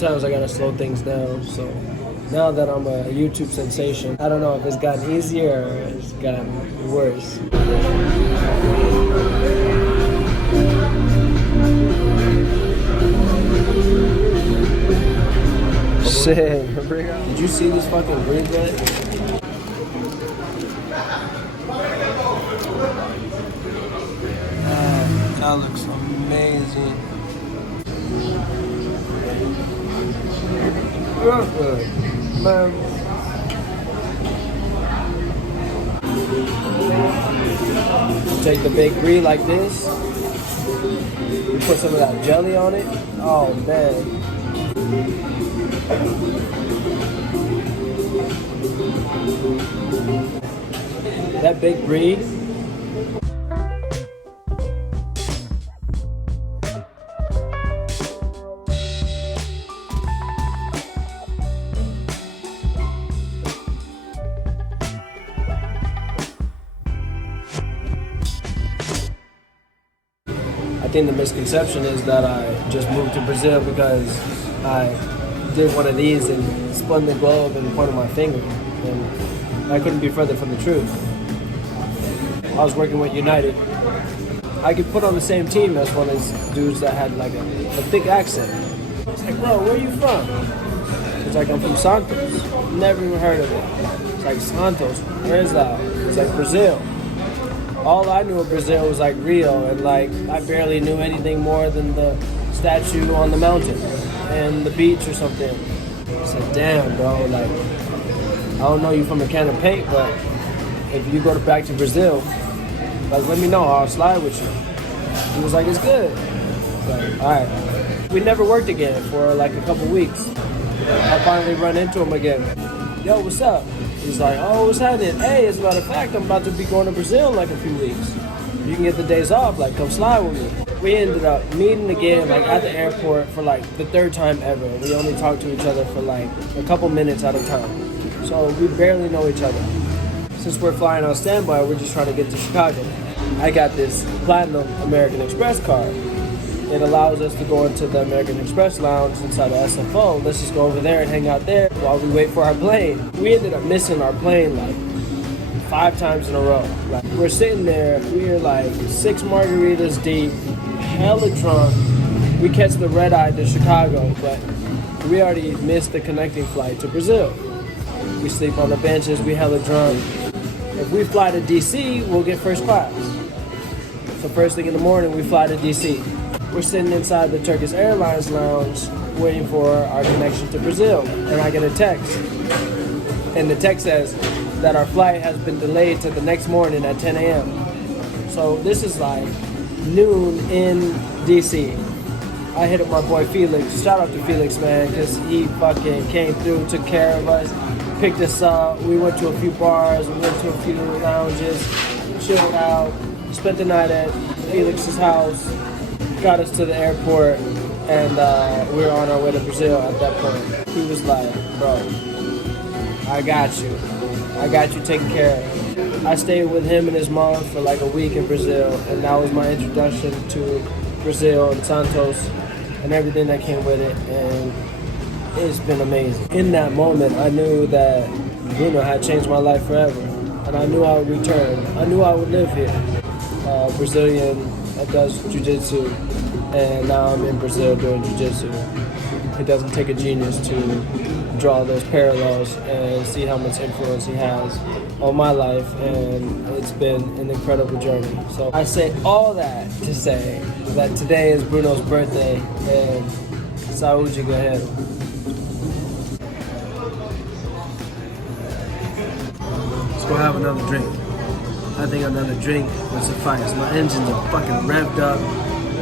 sometimes I gotta slow things down. So now that I'm a YouTube sensation, I don't know if it's gotten easier or it's gotten worse. Sick. Did you see this fucking brie bread? That looks amazing. Man. You take the baked brie like this. You put some of that jelly on it. Oh man. That baked brie. I think the misconception is that I just moved to Brazil because I did one of these and spun the globe and pointed my finger, and I couldn't be further from the truth. I was working with United. I could put on the same team as one of these dudes that had like a thick accent. It's like, bro, where are you from? It's like, I'm from Santos. Never even heard of it. It's like, Santos, where is that? It's like Brazil. All I knew of Brazil was like Rio, and like I barely knew anything more than the statue on the mountain and the beach or something. I said, damn, bro, like, I don't know you from a can of paint, but if you go back to Brazil, like, let me know, I'll slide with you. He was like, it's good. Like, all right. We never worked again for like a couple weeks. I finally run into him again. Yo, what's up? He's like, oh, what's happening? Hey, as a matter of fact, I'm about to be going to Brazil in like a few weeks. You can get the days off, like, come slide with me. We ended up meeting again, like, at the airport for like the third time ever. We only talked to each other for like a couple minutes at a time. So we barely know each other. Since we're flying on standby, we're just trying to get to Chicago. I got this Platinum American Express card. It allows us to go into the American Express lounge inside the SFO. Let's just go over there and hang out there while we wait for our plane. We ended up missing our plane like 5 times in a row. Like, we're sitting there, we're like 6 margaritas deep, hella drunk. We catch the red eye to Chicago, but we already missed the connecting flight to Brazil. We sleep on the benches, we hella drunk. If we fly to DC, we'll get first class. So first thing in the morning, we fly to DC. We're sitting inside the Turkish Airlines lounge waiting for our connection to Brazil, and I get a text. And the text says that our flight has been delayed to the next morning at 10 a.m. So this is like noon in DC. I hit up my boy Felix. Shout out to Felix, man, because he fucking came through, took care of us, picked us up. We went to a few bars, we went to a few lounges, chilled out, spent the night at Felix's house. Got us to the airport, and we were on our way to Brazil at that point. He was like, bro, I got you taken care of. I stayed with him and his mom for like a week in Brazil, and that was my introduction to Brazil and Santos and everything that came with it, and it's been amazing. In that moment, I knew that Bruno had changed my life forever, and I knew I would return. I knew I would live here. Brazilian that does jiu-jitsu, and now I'm in Brazil doing jiu-jitsu. It doesn't take a genius to draw those parallels and see how much influence he has on my life, and it's been an incredible journey. So I say all that to say that today is Bruno's birthday, and saúde, guerreiro. Let's go have another drink. I think another drink would suffice. My engines are fucking revved up.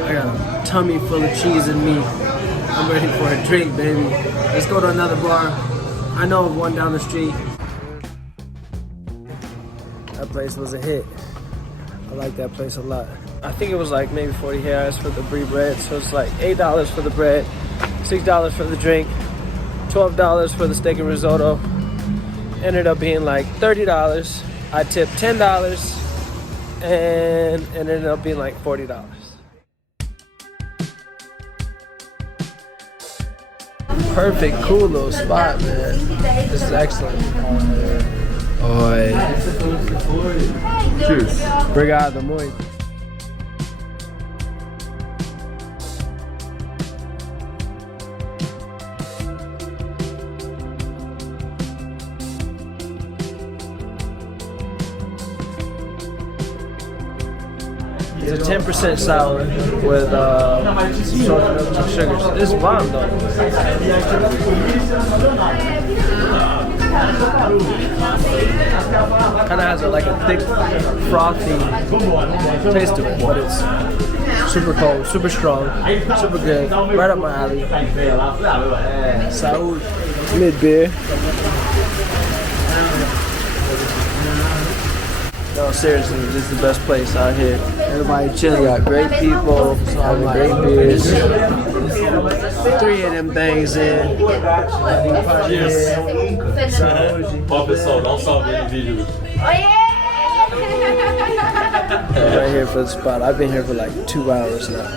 I got a tummy full of cheese in me. I'm ready for a drink, baby. Let's go to another bar. I know of one down the street. That place was a hit. I like that place a lot. I think it was like maybe 40 reais for the brie bread. So it's like $8 for the bread, $6 for the drink, $12 for the steak and risotto. Ended up being like $30. I tipped $10 and it ended up being like $40. perfect, cool little spot, man. This is excellent. Oi. Cheers. Obrigado, muito. It's a 10% sour with some sugars. It's bomb though. Kind of has like a thick, frothy taste to it, but it's super cold, super strong, super good, right up my alley. Saúde. Mid beer. No, seriously, this is the best place out here. Everybody chilling, got great people, having great beers. 3 of them things in. Cheers. Ó, pessoal, dá salve no vídeo. I'm right here for the spot. I've been here for like 2 hours now.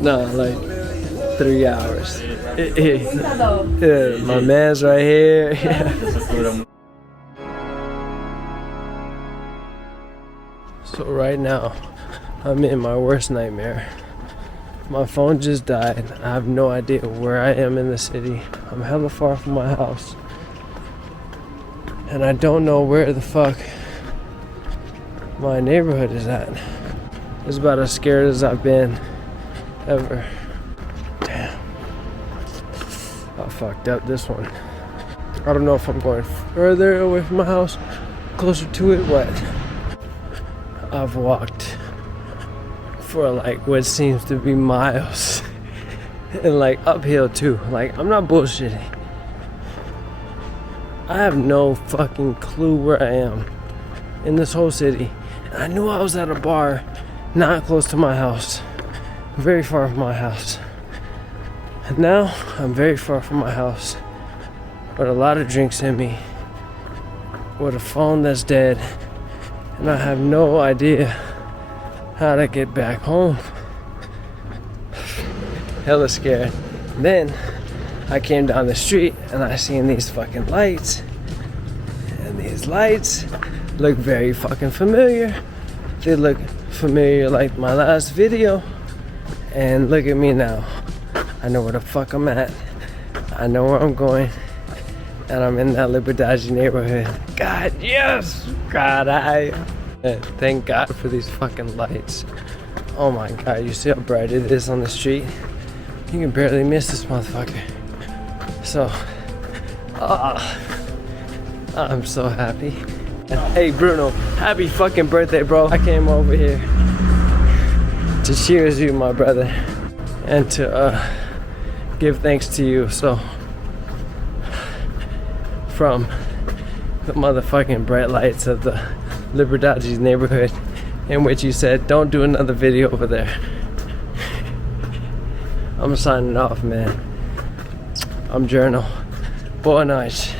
No, like 3 hours. Yeah, my man's right here. So right now, I'm in my worst nightmare. My phone just died. I have no idea where I am in the city. I'm hella far from my house. And I don't know where the fuck my neighborhood is at. It's about as scared as I've been ever. Damn. I fucked up this one. I don't know if I'm going further away from my house, closer to it, what? I've walked for like what seems to be miles and like uphill too. Like, I'm not bullshitting. I have no fucking clue where I am in this whole city. And I knew I was at a bar not close to my house, very far from my house. And now I'm very far from my house with a lot of drinks in me, with a phone that's dead. And I have no idea how to get back home. Hella scared. Then I came down the street and I seen these fucking lights. And these lights look very fucking familiar. They look familiar like my last video. And look at me now. I know where the fuck I'm at. I know where I'm going. And I'm in that Liberdade neighborhood. God, yes! God, thank God for these fucking lights. Oh my God, you see how bright it is on the street? You can barely miss this motherfucker. So, I'm so happy. Hey Bruno, happy fucking birthday, bro. I came over here to cheers you, my brother, and to give thanks to you. So, from the motherfucking bright lights of the Liberdade neighborhood, in which you said, don't do another video over there. I'm signing off, man. I'm Journal. Boa noite.